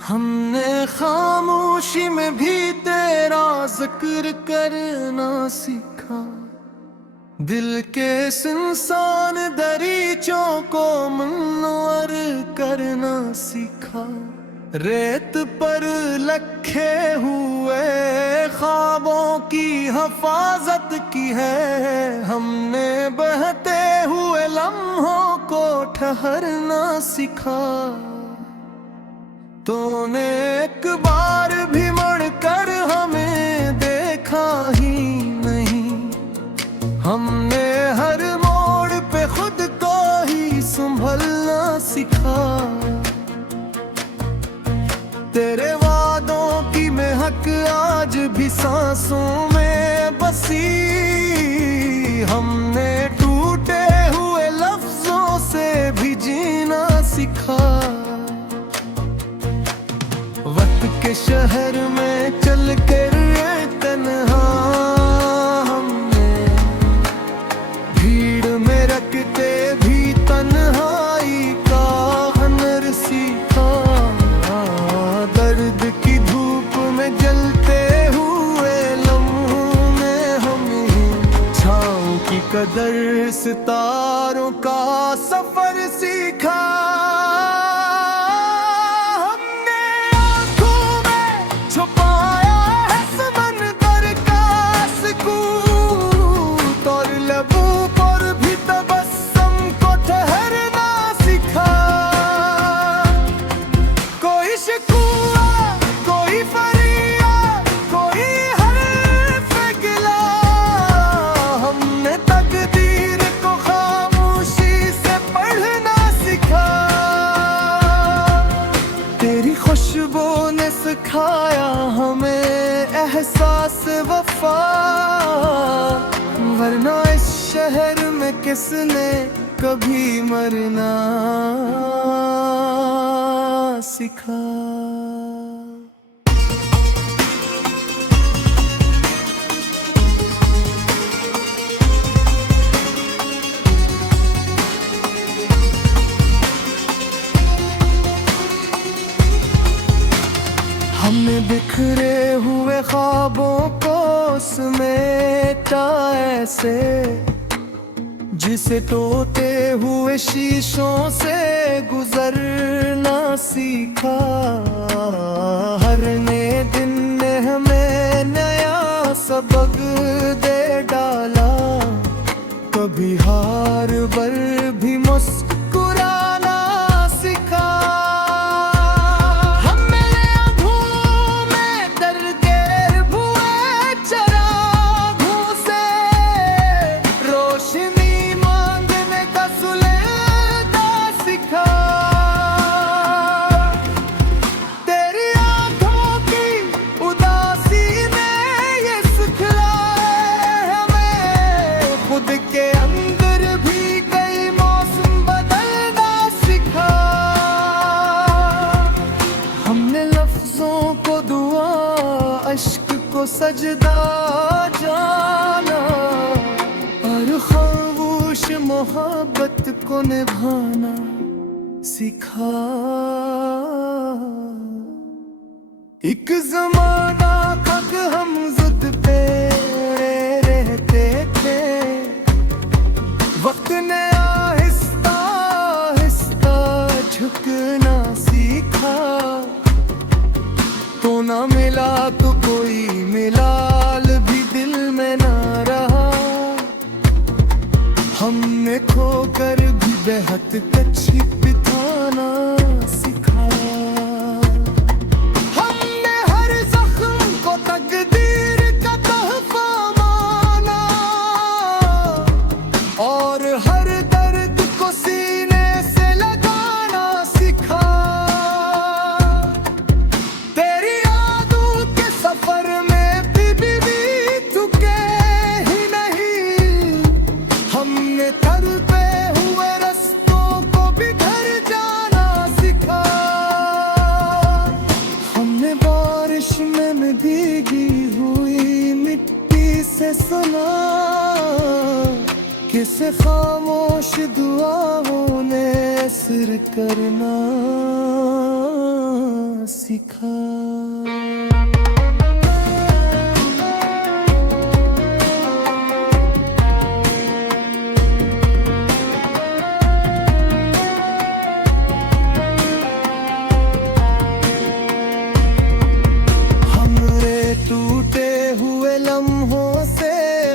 हमने खामोशी में भी तेरा जिक्र करना सीखा। दिल के सुनसान दरीचों को मुनव्वर करना सीखा। रेत पर लखे हुए ख्वाबों की हिफाजत की है। हमने बहते हुए लम्हों को ठहरना सीखा। तूने एक बार भी मुड़कर हमें देखा ही नहीं। हमने हर मोड़ पे खुद को ही संभलना सीखा। तेरे वादों की महक आज भी सांसों में बसी। हमने टूटे हुए लफ्जों से भी जीना सीखा। वक्त के शहर में चल कर तन्हा हमने भीड़ में रखते भी तन्हाई का हुनर सीखा। दर्द की धूप में जलते हुए लम्हों में हमें छाँव की कदर सितारों का सफर सीखा। खुशबू ने सिखाया हमें एहसास वफा। वरना इस शहर में किसने कभी मरना सिखा। हमने बिखरे हुए ख्वाबों को समेटा ऐसे जिसे टूटे हुए शीशों से गुजरना सीखा। हर नए दिन ने हमें नया सबक दे डाला। कभी हार पर भी मुस्कुराना सिखा। सजदा जाना और खामोश मोहब्बत को निभाना सिखा। एक जमाना तक हम जिद पे रहते थे। वक्त ने आहिस्ता आहिस्ता झुकना सीखा। तो ना मिला तो कोई मिलाल भी दिल में ना रहा। हमने खोकर भी बेहद कच्ची बिताना सिखा। हमने हर जख्म को तकदीर का तोहफा माना और हर दर्द को सीने से लगाना सिखा। सफर में भी थके ही नहीं। हमने तरते हुए सुना, किसे खामोश दुआओं ने असर करना सिखा।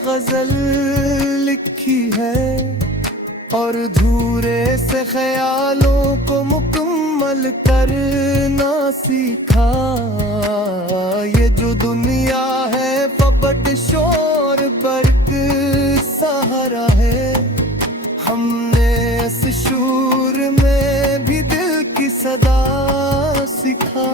गजल लिखी है और धूरे से ख्यालों को मुकम्मल करना सीखा। ये जो दुनिया है फबड शोर बर्ग सहारा है, हमने इस शूर में भी दिल की सदा सिखा।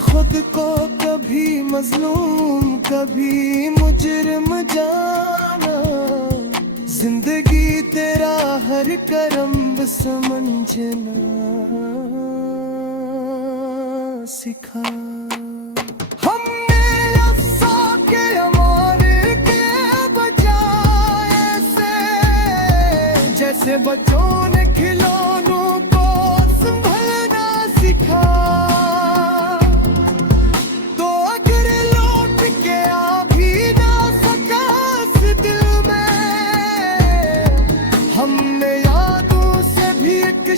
खुद को कभी मजलूम कभी मुजरिम जाना, जिंदगी तेरा हर करम समझना सिखा। हमने अफ़सा के अमान के बजाय से, जैसे बच्चों ने खिलौनों को संभलना सिखा।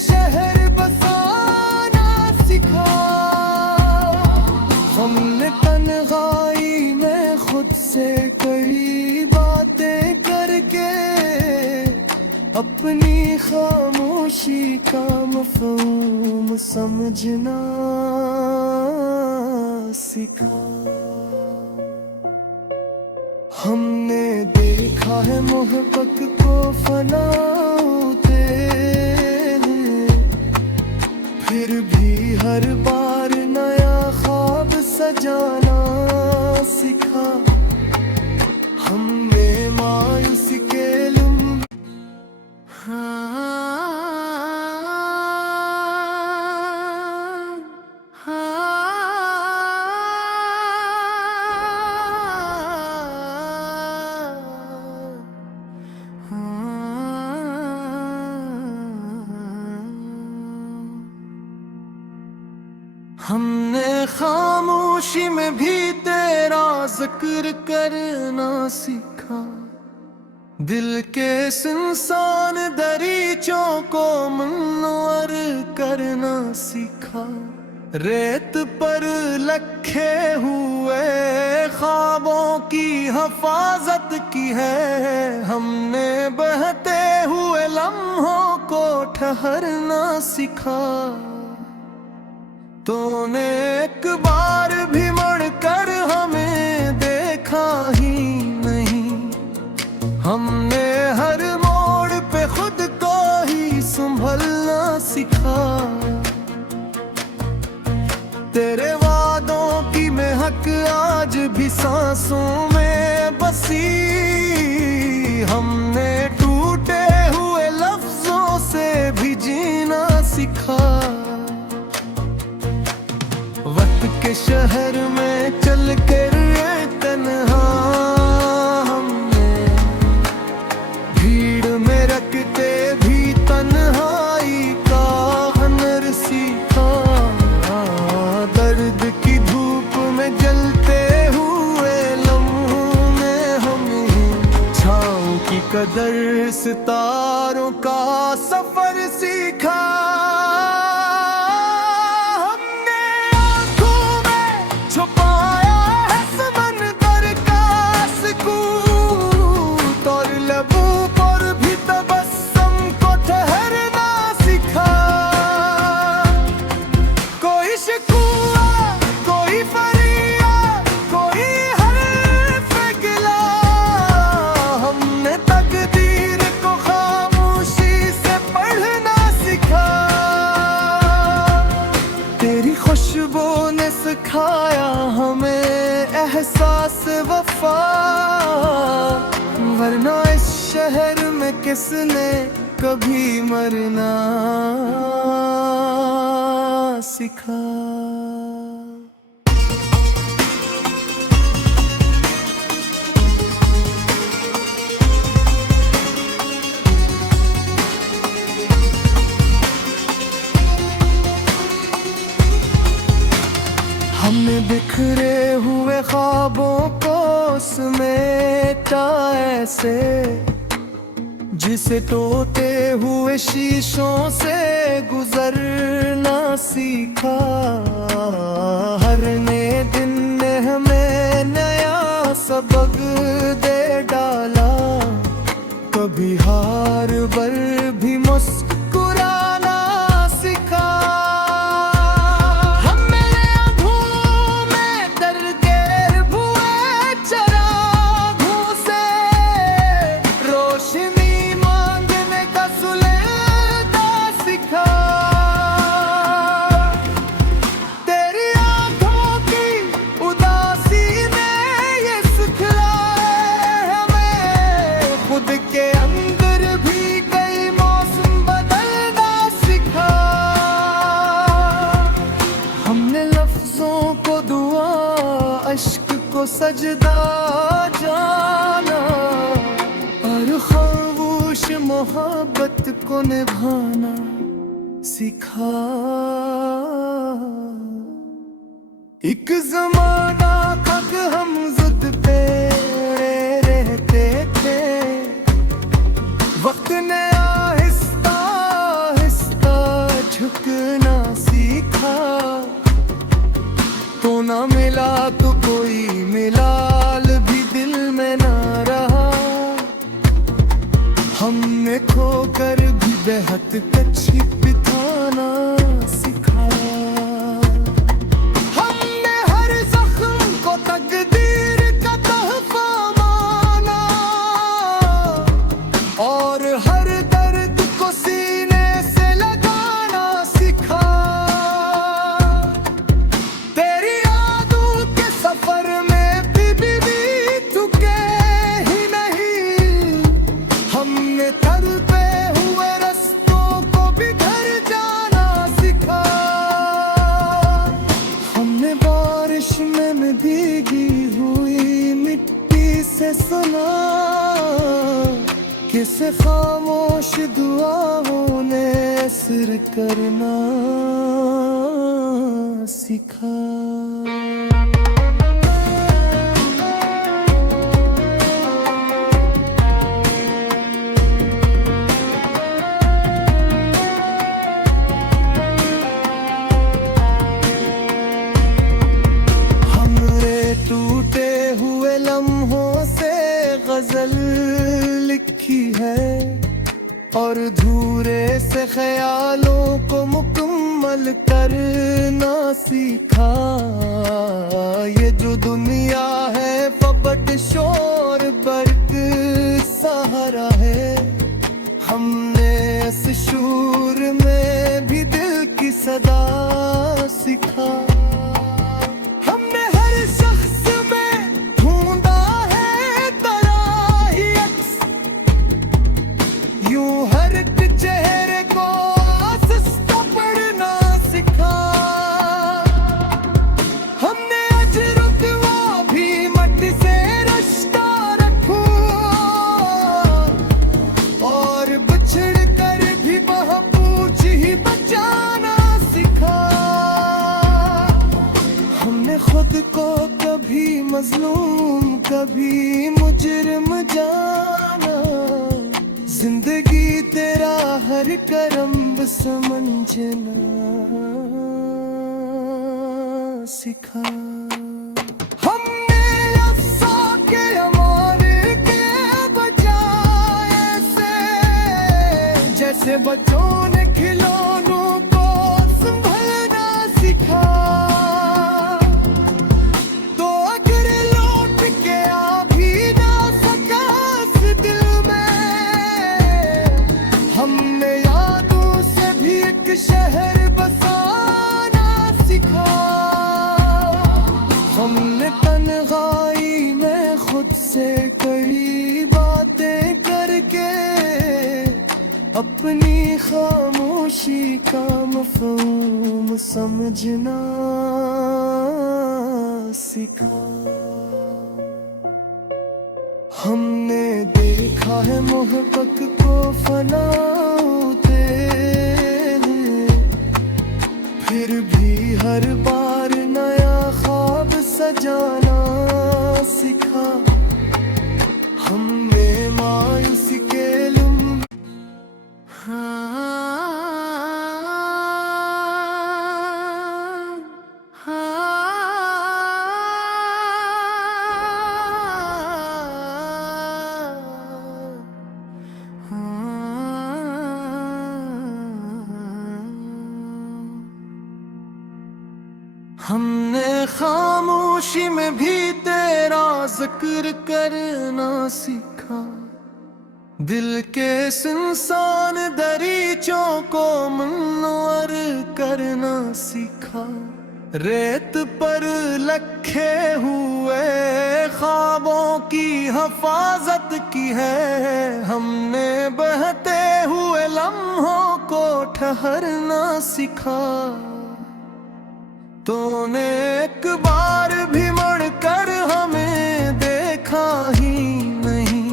शहर बसाना सिखा। हमने तन्हाई में खुद से कई बातें करके अपनी खामोशी का मफ़हूम समझना सिखा। हमने देखा है मोहब्बत को फना होते, फिर भी हर बार नया ख्वाब सजाना सिखा। हमने मायूसी के हमने खामोशी में भी तेरा जिक्र करना सीखा। दिल के सुनसान दरीचों को मुनव्वर करना सीखा। रेत पर लखे हुए ख्वाबों की हिफाजत की है, हमने बहते हुए लम्हों को ठहरना सीखा। तूने एक बार भी मुड़कर हमें देखा ही नहीं, हमने हर मोड़ पे खुद को ही संभलना सिखा। तेरे वादों की महक आज भी सांसों में बसी, हमने टूटे हुए लफ्जों से भी जीना सिखा। वक्त के शहर में चल कर तन्हा हमने भीड़ में रखते भी तन्हाई का हुनर सीखा। दर्द की धूप में जलते हुए लम्हों में हमें छाँव की कदर सितारों का सफर सीखा। हमें किसने कभी मरना सिखा। हमने बिखरे हुए ख्वाबों को समेटा ऐसे, जिसे टूटे हुए शीशों से गुजरना सीखा। हर नए दिन ने हमें नया सबक दे डाला, कभी हार पर भी मुस्कुराना सिखा। को सजदा जाना और खामोश मोहब्बत को निभाना सिखा। एक जमाना था कि हम जिद पे रहते थे, वक्त ने आहिस्ता आहिस्ता झुकना सीखा। तो ना मिला तो कोई मिलाल भी दिल में ना रहा, हमने खोकर भी बेहद कच्ची बिताना सिखा। हमने हर जख्म को तकदीर का तोहफा माना और हर दर्द को सीने से लगाना सिखा। सफर में भी थके ही नहीं, हमने चलते हुए रास्तों को भी घर जाना सिखा। हमने बारिश में भीगी हुई मिट्टी से सुना, किसे खामोश दुआओं ने असर करना सिखा। टूटे हुए लम्हों से गजल लिखी है और धूरे से ख्यालों को मुकम्मल करना सीखा। ये जो दुनिया है फबड शोर बर्क सहारा है, हमने इस शूर में भी दिल की सदा सिखा। खुद को कभी मजलूम कभी मुजरिम जाना, जिंदगी तेरा हर करम समझना सिखा। हमने अफ़सा के अमान के बजाय से, जैसे बच्चों ने खिलौनों को संभलना सिखा। शहर बसाना सिखा। हमने तन्हाई में खुद से कई बातें करके अपनी खामोशी का मफ़हूम समझना सीखा। हमने देखा है मोहब्बत को फना होते हुए, फिर भी हर बार नया ख्वाब सजाना सीखा। हमने मायूसी के हमने खामोशी में भी तेरा जिक्र करना सीखा। दिल के सुनसान दरीचों को मुनव्वर करना सीखा। रेत पर लखे हुए ख्वाबों की हिफाजत की है। हमने बहते हुए लम्हों को ठहरना सीखा। तूने एक बार भी मुड़कर हमें देखा ही नहीं।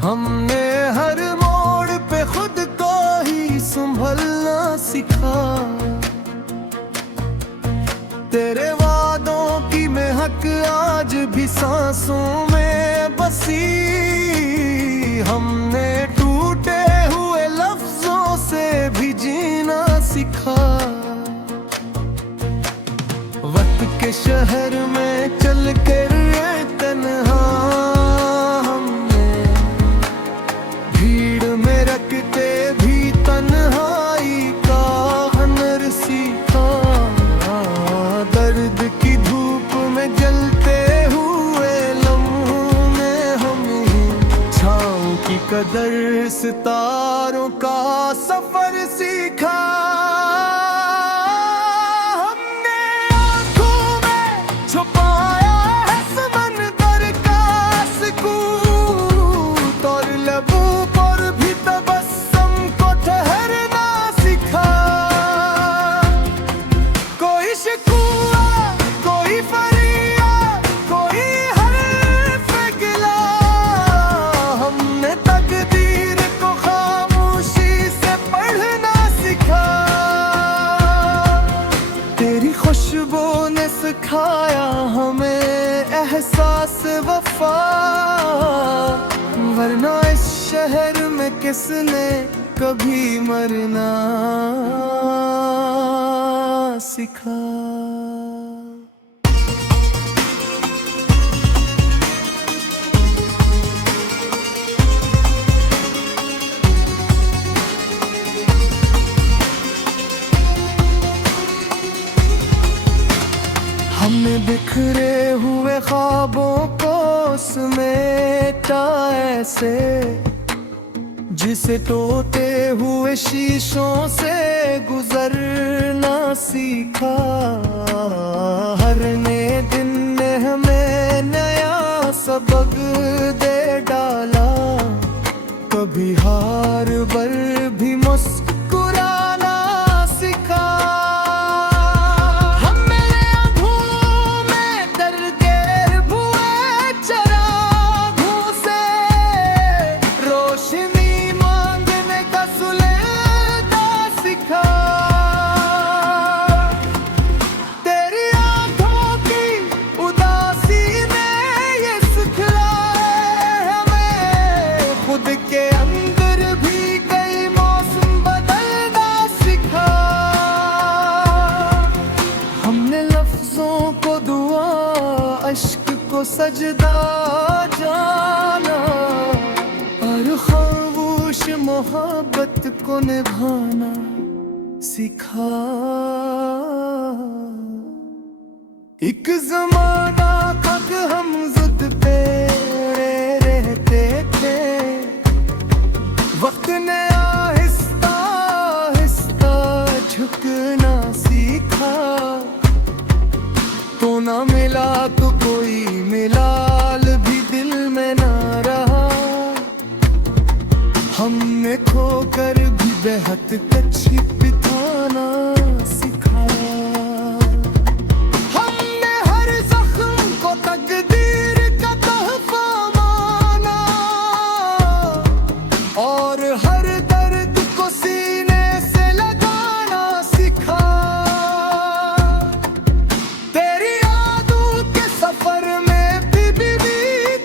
हमने हर मोड़ पे खुद को ही संभलना सीखा। तेरे वादों की महक आज भी सांसों में बसी। हमने टूटे हुए लफ्जों से भी जीना सीखा। वक्त के शहर में चल कर तन्हा हमने भीड़ में रखते भी तन्हाई का हुनर सीखा। दर्द की धूप में जलते हुए लम्हों में हमें छाँव की कदर सितारों का सफर सीखा। खुशबू ने सिखाया हमें एहसास वफा। वरना इस शहर में किसने कभी मरना सिखा। हमने बिखरे हुए ख्वाबों को समेटा ऐसे, जिसे टूटे हुए शीशों से गुजरना सीखा। हर नए दिन ने हमें नया सबक दे डाला। कभी हार पर भी मुस्कुराना सीखा। सजदा जाना और खामोश मोहब्बत को निभाना सिखा। एक जमाना तक हम जिद पे रहते थे। वक्त ने आहिस्ता आहिस्ता झुकना सीखा। तो ना मिला तो कोई मिलाल भी दिल में ना रहा। हमने खोकर भी बेहद कच्ची बिताना सिखाया। हमने हर जख्म को तकदीर का तोहफा माना और हर दर्द को सीने से लगाना सिखा। तेरी यादों के सफर में भी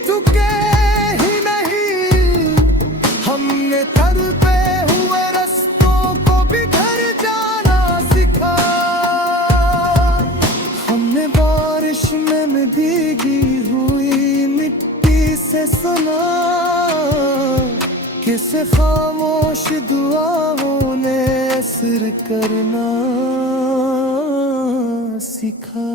थके ही नहीं। हमने तड़पे हुए रस्तों को भी घर जाना सिखा। हमने बारिश में भीगी हुई मिट्टी से सुना, किसे खामोश दुआओं ने असर करना सिखा।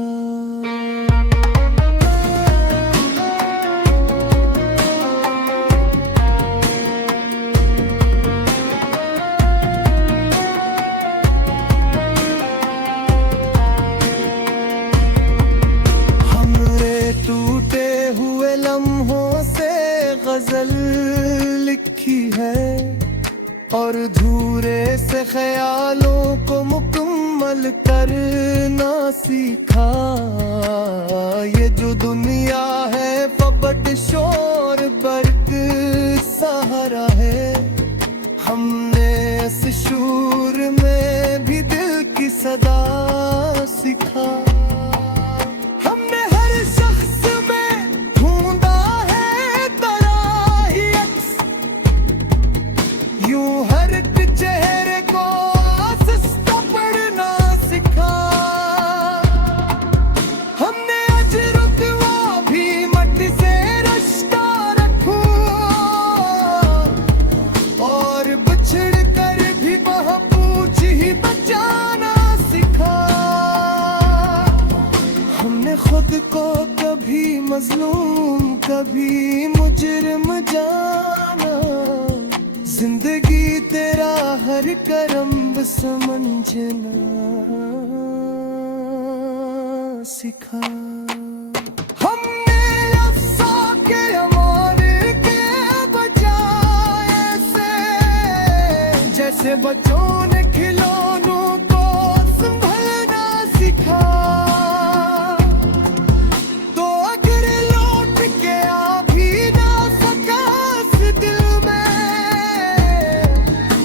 टूटे हुए लम्हों से गजल लिखी है और धूरे से ख्यालों को मुकम्मल करना सीखा। ये जो दुनिया है फबड शोर बर्क सहारा है। हमने इस शूर में भी दिल की सदा सिखा। खुद को कभी मजलूम कभी मुजरिम जाना। जिंदगी तेरा हर करम समझना सिखा। हमने अफ़सा के अमान के बजाय से जैसे बच्चों ने खिलौनों को संभलना सिखा।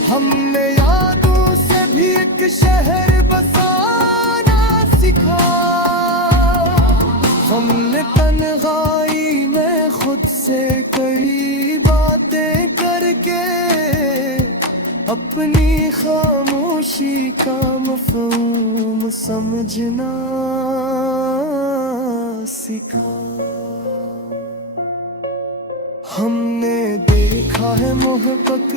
हमने यादों से भी एक शहर बसाना सिखा। हमने तन्हाई में खुद से कई बातें करके अपनी खामोशी का मफ़हूम समझना सिखा। हमने देखा है मोहब्बत